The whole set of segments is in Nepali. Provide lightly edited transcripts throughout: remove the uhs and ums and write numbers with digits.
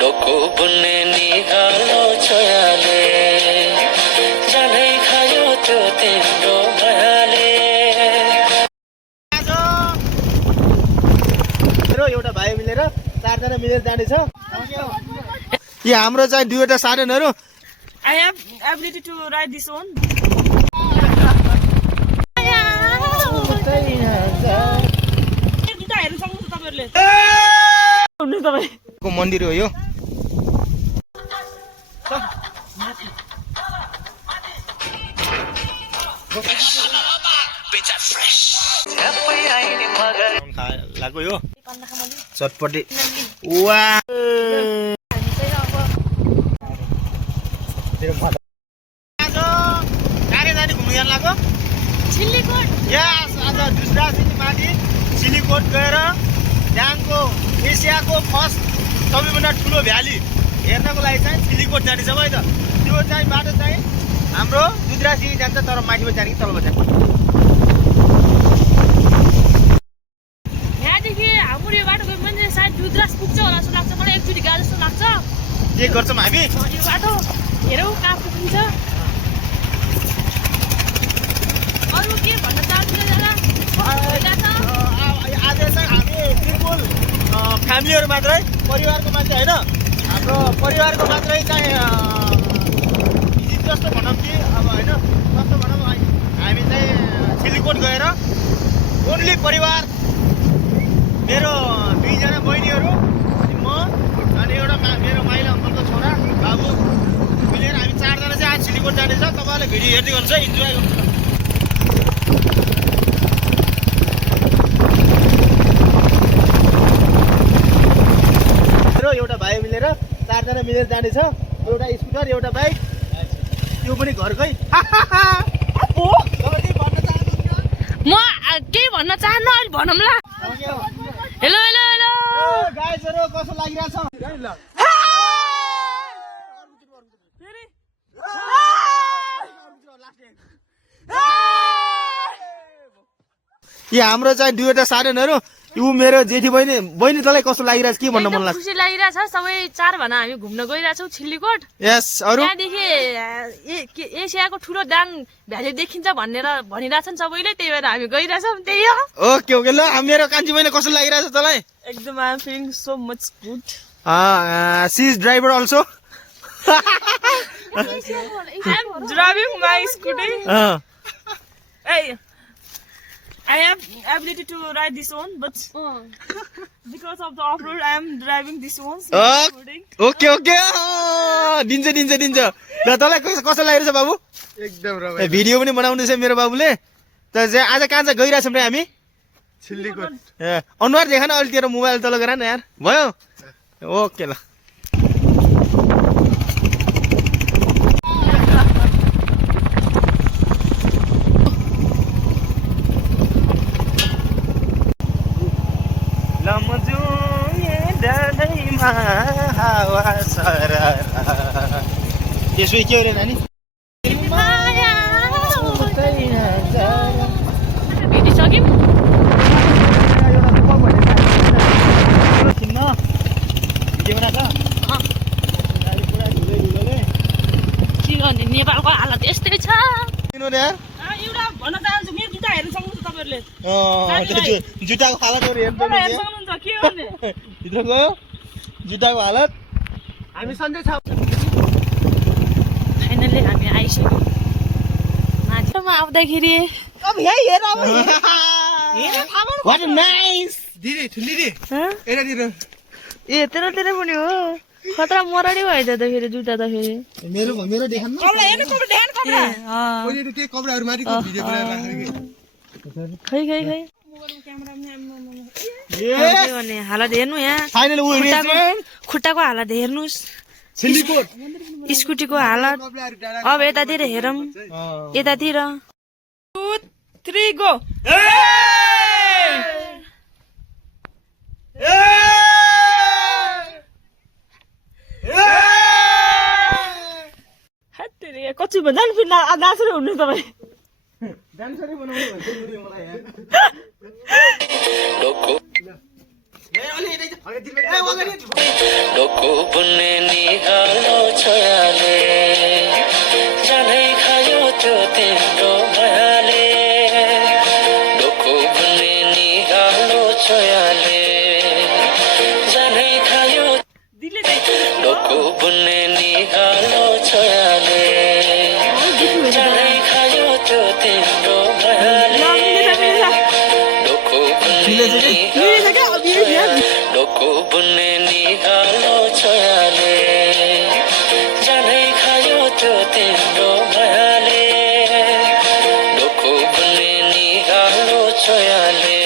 लोको बुन्ने निगालो छयाले जानै खायो त्यो तिम्रो मायाले एउटा भाइ मिलेर चारजना मिलेर जानेछ यो हाम्रो चाहिँ दुईवटा साधनहरू I have ability to ride this one. मन्दिर हो यो लाग्यो यो चटपटी वा घुम्नु जानु लाग्यो आज दुसरादेखि माथि सिलिकोट गएर ड्याङको एसियाको फर्स्ट सबैभन्दा ठुलो भ्याली हेर्नको लागि चाहिँ सिलिकोट जाने छ है त त्यो चाहिँ बाटो चाहिँ हाम्रो दुधरासी जान्छ तर माथिबाट जाने कि तलबाट जाने यहाँदेखि हाम्रो यो बाटो गयो भने सायद दुधराज पुग्छ होला जस्तो लाग्छ मलाई एकचोटि गएको जस्तो लाग्छ के गर्छौँ हामी यो बाटो हेरौँ कहाँ पुगिन्छ अरू के भन्न चाहन्छु दादा आज चाहिँ हामी बिल्कुल फ्यामिलीहरू मात्रै परिवारको मात्रै होइन हाम्रो परिवारको मात्रै चाहिँ भिजिट जस्तो भनौँ कि अब होइन कस्तो भनौँ हामी चाहिँ सिलिकोट गएर ओन्ली परिवार मेरो दुईजना बहिनीहरू अनि म अनि एउटा मेरो माइला अङ्कलको छोरा बाबु मिलेर हामी चारजना चाहिँ आज सिलिकोट जानेछ तपाईँहरूले भिडियो हेर्दै गर्नुहुन्छ इन्जोय गर्नुहुन्छ एउटा भाइ मिलेर चारजना मिलेर जानेछ एउटा स्कुटर एउटा बाइक त्यो पनि घरकै म केही भन्न चाहन्न अहिले भनौँला हेलो हेलो हेलो गाइजहरु कसो लागिरहेछ यो हाम्रो चाहिँ दुईवटा साधनहरू यो मेरो जेठी बहिनी तँलाई कस्तो लागिरहेछ के भन्न मन लाग्छ खुसी लागिरहेछ सबै चार भना हामी घुम्न गइरहेछौँ छिल्लीकोट यस अरु त्यहाँदेखि एसियाको ठुलो दाङ भ्याली देखिन्छ भनेर भनिरहेछन् सबैले त्यही भएर हामी गइरहेछौँ त्यही हो ओके ओके ल मेरो कान्छी बहिनी कस्तो लागिरहेछ तँलाई एकदम I am feeling so much good she is driver also I am driving my scooty I have ability to ride this one, but because of the off-road, I am driving this one. Okay okay दिन्छ दिन्छ दिन्छ ल तँलाई कस्तो लागिरहेछ बाबु एकदम रमाइलो भिडियो पनि बनाउँदैछ मेरो बाबुले त आज कहाँ चाहिँ गइरहेछौँ रे हामी छिल्लीकोट अनुहार देखा न अलि तेरो मोबाइल तल गर न यार भयो ओके ल त्यसो के अरे नानी भेटिसक्यौँ के गर्ने नेपालको हालत यस्तै छ एउटा भन्न चाहन्छु मेरो जुत्ता हेर्नु सक्नुहुन्छ तपाईँहरूले जुत्ताको हालतहरू हेर्नु सक्नुहुन्छ के गर्ने भित्र गयो जुत्ताको हालत हामी सन्चै छ फाइनल्ली हामी आइसक्यौँ माथिमा आउँदाखेरि अब यही हेर अब व्हाट नाइस दिदी ठुली एटातिर ए तेरोतिर पनि हो खतरा मरडी भयो त फेरि जुत्ता त फेरि मेरो देखान कपडा हेर्नु कपडा देखान कपडा ओले त्यो कपडाहरु माथि भिडियो बनाएर राखेको खै खै खै भने हालत हेर्नु यहाँ फाइनल खुट्टाको हालत हेर्नुस् सिलिकोट स्कुटीको हालत अब यतातिर हेरौँ यतातिर 2 3 गो कति भन्दा नि फेरि नाचेर हुनु तपाईँ डान्सरै बनाउनु भन्छ मलाई यार लोको बुन्ने निगालो छोयाले जानै खायो त्यो तिम्रो मायाले डोको बुन्ने निगालो छोयाले जानै खायो दिले देख्छु डोको बुन्ने निगालो छोयाले जानै खायो त्यो तिम्रो मायाले डोको बुन्ने डोको बुन्ने निगालो छोयाले जानै खायो त्यो तिम्रो मायाले डोको बुन्ने निगालो छोयाले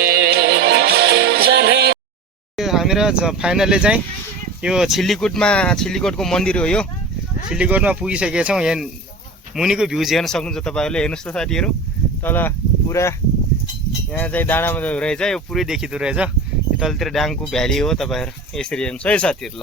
जानै हामीहरू फाइनल्ली चाहिँ यो छिल्लीकोटको मन्दिर हो यो छिल्लीकोटमा पुगिसकेका छौँ। यहाँ मुनिको भ्युज हेर्न सक्नुहुन्छ तपाईँहरूले। हेर्नुहोस् त साथीहरू तल पुरा यहाँ चाहिँ डाँडामा रहेछ यो पुरै देखिँदो रहेछ। यो तलतिर डाङको भ्याली हो तपाईँहरू यसरी हेर्नुहोस् है साथीहरू। ल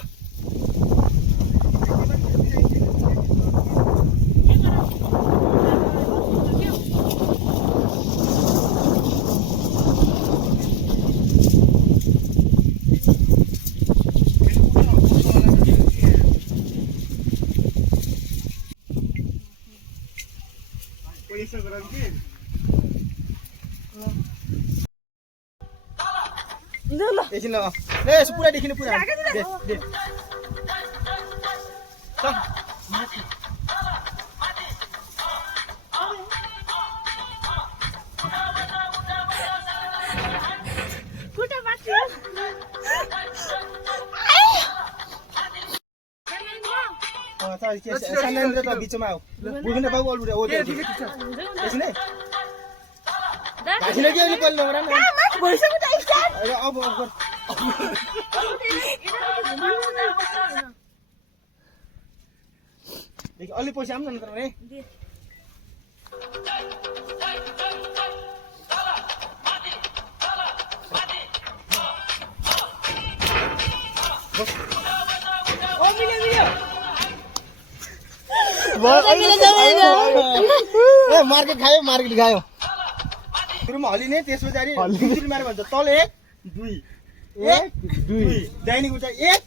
एकछिन ल यसो पुरा देखिनु पुरा दे दे खुट्टा माथि सानैन्द्र त बिचमा आऊ बुझ्न बाबु अलुडा हो एकछिन है घाँसिन के अहिले पल्लो नगर अब अलि पैसा आउनु न तर है मार्केट खायो सुरुमा हलिने त्यस पछाडि मारे भन्छ तल 1 2 1 2 दाहिने खुट्टा 1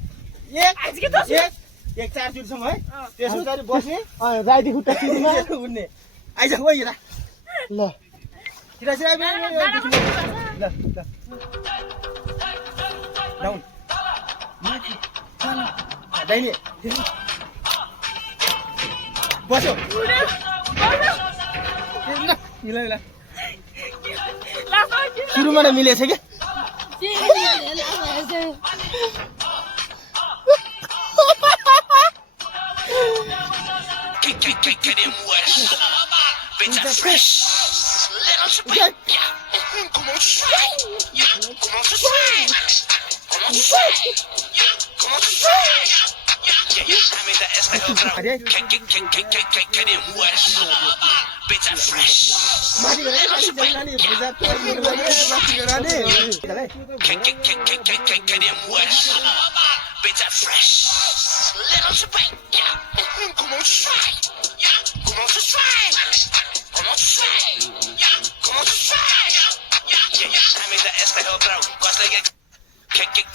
4 चुटसम्म है त्यस पछाडि बस्ने राइट खुट्टा सुरुमा उड्ने आइज हो यता ल ल डाउन दाहिने बस्यो मिला सुरुमा नै मिलेछ क्या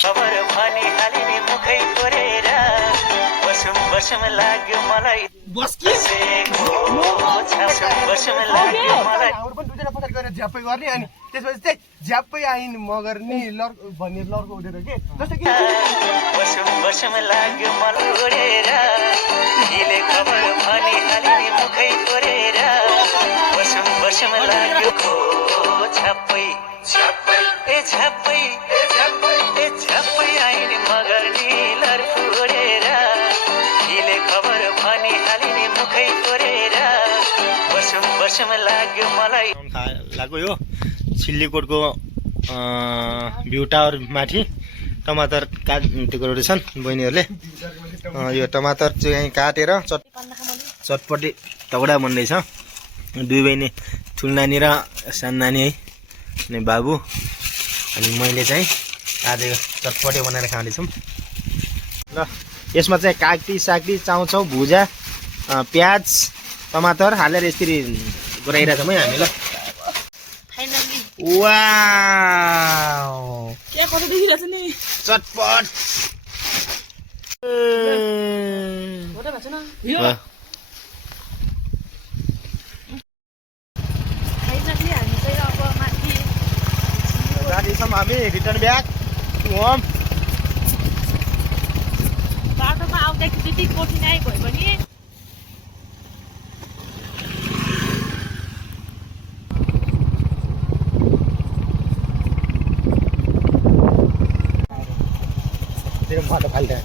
खबर भनी हालिने मुखै तोरेर बसम लाग्यो मलाई बसम लाग्यो मलाई हाम्रो पनि दुईजना पछाडि गएर झ्याप्पै गर्ने अनि त्यसपछि चाहिँ झ्याप्पै आइन मगर नि लर भन्ने लर्को उठेर के जस्तो कि बसम लाग्यो मलाई तोरेर हिले खबर भनी हालिने मुखै तोरेर बसम लाग्यो छाप्पै झ्याप्पै आइने मगर निलर फुरेर हिले खबर भनी हालिने मुखै तोरेर बसम लाग्यो मलाई लाग्यो यो छिल्लीकोटको भ्यू टावर माथि टमाटर काट्नुको रहेछन् बहिनीहरूले। यो टमाटर चाहिँ काटेर चटपटी तगडा बन्दैछ। दुई बहिनी ठुलो नानी र सानो नानी है अनि बाबु अनि मैले चाहिँ आज चटपटे बनाएर खाँदैछौँ। ल यसमा चाहिँ काक्टी साक्टी चाउचाउ भुजा प्याज टमाटर हालेर यसरी गराइरहेछौँ है हामी। ल वाउ के कति देखिरहेछ नि चटपट यो फाइनली हामी चाहिँ अब माथि जाँदैछौँ हामी रिटर्न ब्याक टु होम। बाटोमा आउँदाखेरि त्यति कठिनाइ भयो भने तेरो माटो फाल्दा